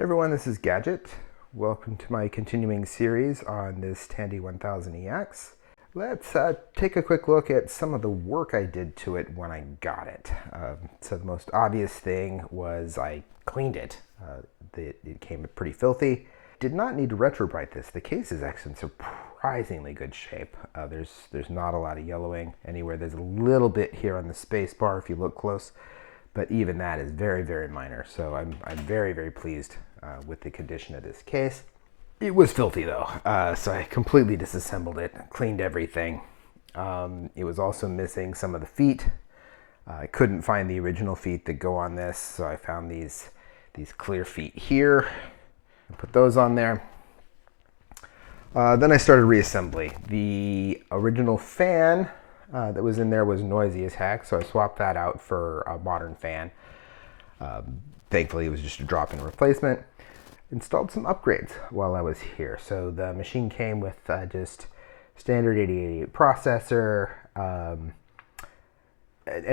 Hey everyone, this is Gadget. Welcome to my continuing series on this Tandy 1000EX. Let's take a quick look at some of the work I did to it when I got it. So the most obvious thing was I cleaned it. It came pretty filthy. Did not need to retrobrite this. The case is actually in surprisingly good shape. There's not a lot of yellowing anywhere. There's a little bit here on the space bar if you look close, but even that is very, very minor. So I'm very, very pleased with the condition of this case. It was filthy though, so I completely disassembled it, cleaned everything. It was also missing some of the feet. I couldn't find the original feet that go on this, so I found these clear feet here. Put those on there. Then I started reassembly. The original fan that was in there was noisy as heck, so I swapped that out for a modern fan. Thankfully, it was just a drop-in replacement. Installed some upgrades while I was here. So the machine came with just standard 8088 processor and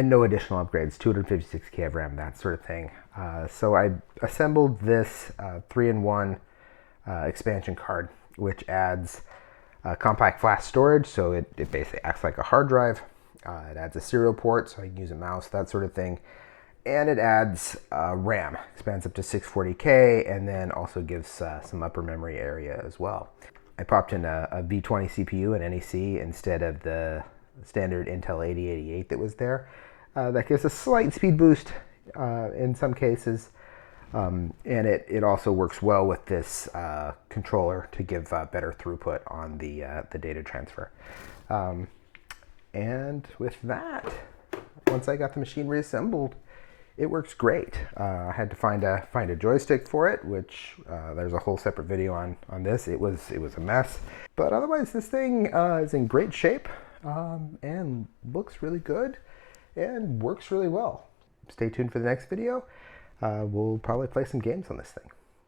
no additional upgrades, 256K of RAM, that sort of thing. So I assembled this 3-in-1 expansion card, which adds compact flash storage, so it basically acts like a hard drive. It adds a serial port, so I can use a mouse, that sort of thing. And it adds RAM, expands up to 640K, and then also gives some upper memory area as well. I popped in a V20 CPU and NEC instead of the standard Intel 8088 that was there. That gives a slight speed boost in some cases, and it also works well with this controller to give better throughput on the data transfer. And with that, once I got the machine reassembled, it works great. I had to find a joystick for it, which there's a whole separate video on this. It was a mess, but otherwise this thing is in great shape and looks really good and works really well. Stay tuned for the next video. We'll probably play some games on this thing.